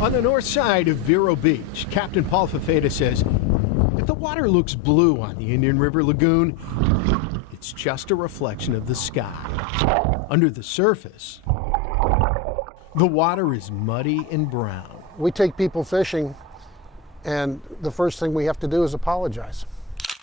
On the north side of Vero Beach, Captain Paul Fafeta says if the water looks blue on the Indian River Lagoon, it's just a reflection of the sky. Under the surface, the water is muddy and brown. We take people fishing, and the first thing we have to do is apologize.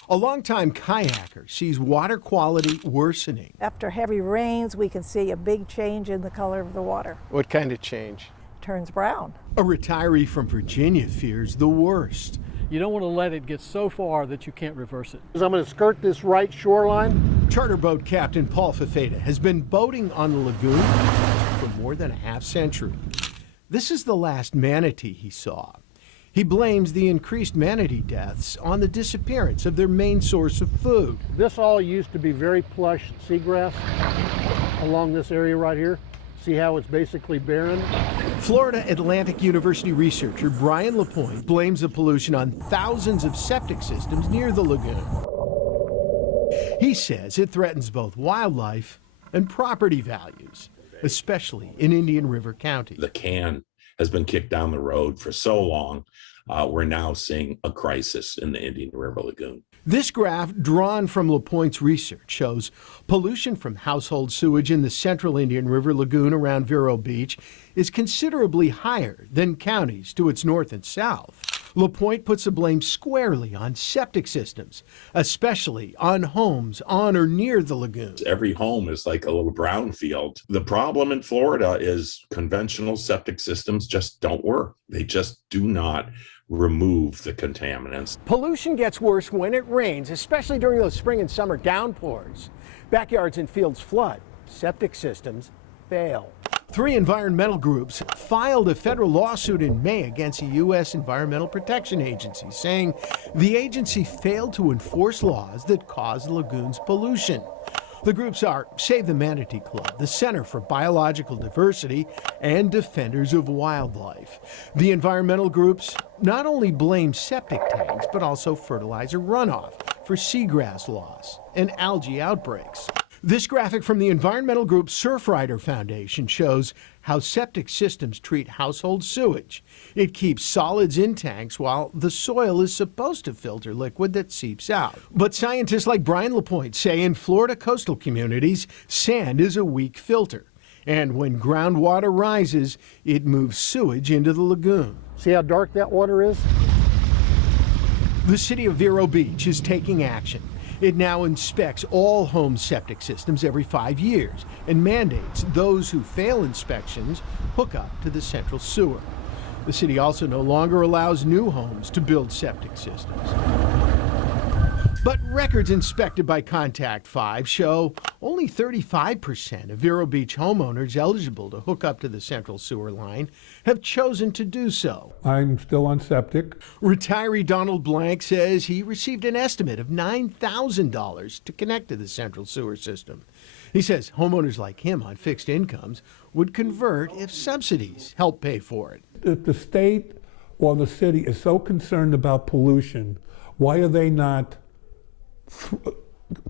A longtime kayaker sees water quality worsening. After heavy rains, we can see a big change in the color of the water. What kind of change? It turns brown. A retiree from Virginia fears the worst. You don't want to let it get so far that you can't reverse it. I'm going to skirt this right shoreline. Charter boat captain Paul Fafeta has been boating on the lagoon for more than a half-century. This is the last manatee he saw. He blames the increased manatee deaths on the disappearance of their main source of food. This all used to be very plush seagrass along this area right here. See how it's basically barren? Florida Atlantic University researcher Brian LaPointe blames the pollution on thousands of septic systems near the lagoon. He says it threatens both wildlife and property values, especially in Indian River County. The can has been kicked down the road for so long, we're now seeing a crisis in the Indian River Lagoon. This graph, drawn from LaPointe's research, shows pollution from household sewage in the central Indian River Lagoon around Vero Beach is considerably higher than counties to its north and south. LaPointe puts the blame squarely on septic systems, especially on homes on or near the lagoon. Every home is like a little brownfield. The problem in Florida is conventional septic systems just don't work. They just do not remove the contaminants. Pollution gets worse when it rains, especially during those spring and summer downpours. Backyards and fields flood. Septic systems fail. 3 environmental groups filed a federal lawsuit in May against the U.S. Environmental Protection Agency, saying the agency failed to enforce laws that cause the lagoon's pollution. The groups are Save the Manatee Club, the Center for Biological Diversity, and Defenders of Wildlife. The environmental groups not only blame septic tanks, but also fertilizer runoff for seagrass loss and algae outbreaks. This graphic from the environmental group Surfrider Foundation shows how septic systems treat household sewage. It keeps solids in tanks while the soil is supposed to filter liquid that seeps out. But scientists like Brian LaPointe say in Florida coastal communities, sand is a weak filter. And when groundwater rises, it moves sewage into the lagoon. See how dark that water is? The city of Vero Beach is taking action. It now inspects all home septic systems every 5 years and mandates those who fail inspections hook up to the central sewer. The city also no longer allows new homes to build septic systems. But records inspected by Contact 5 show only 35% of Vero Beach homeowners eligible to hook up to the central sewer line have chosen to do so. I'm still on septic. Retiree Donald Blank says he received an estimate of $9,000 to connect to the central sewer system. He says homeowners like him on fixed incomes would convert if subsidies help pay for it. If the state or the city is so concerned about pollution, why are they not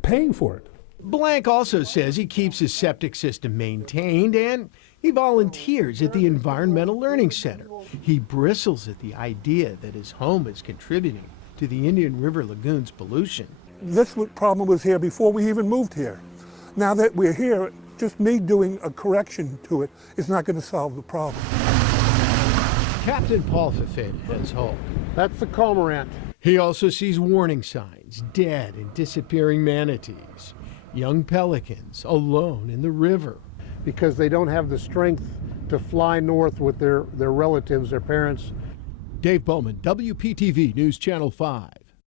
paying for it? Blank also says he keeps his septic system maintained and he volunteers at the Environmental Learning Center. He bristles at the idea that his home is contributing to the Indian River Lagoon's pollution. This problem was here before we even moved here. Now that we're here, just me doing a correction to it is not going to solve the problem. Captain Paul Fafeta has hope. That's the cormorant. He also sees warning signs, dead and disappearing manatees, young pelicans alone in the river. Because they don't have the strength to fly north with their relatives, their parents. Dave Bohman, WPTV News Channel 5.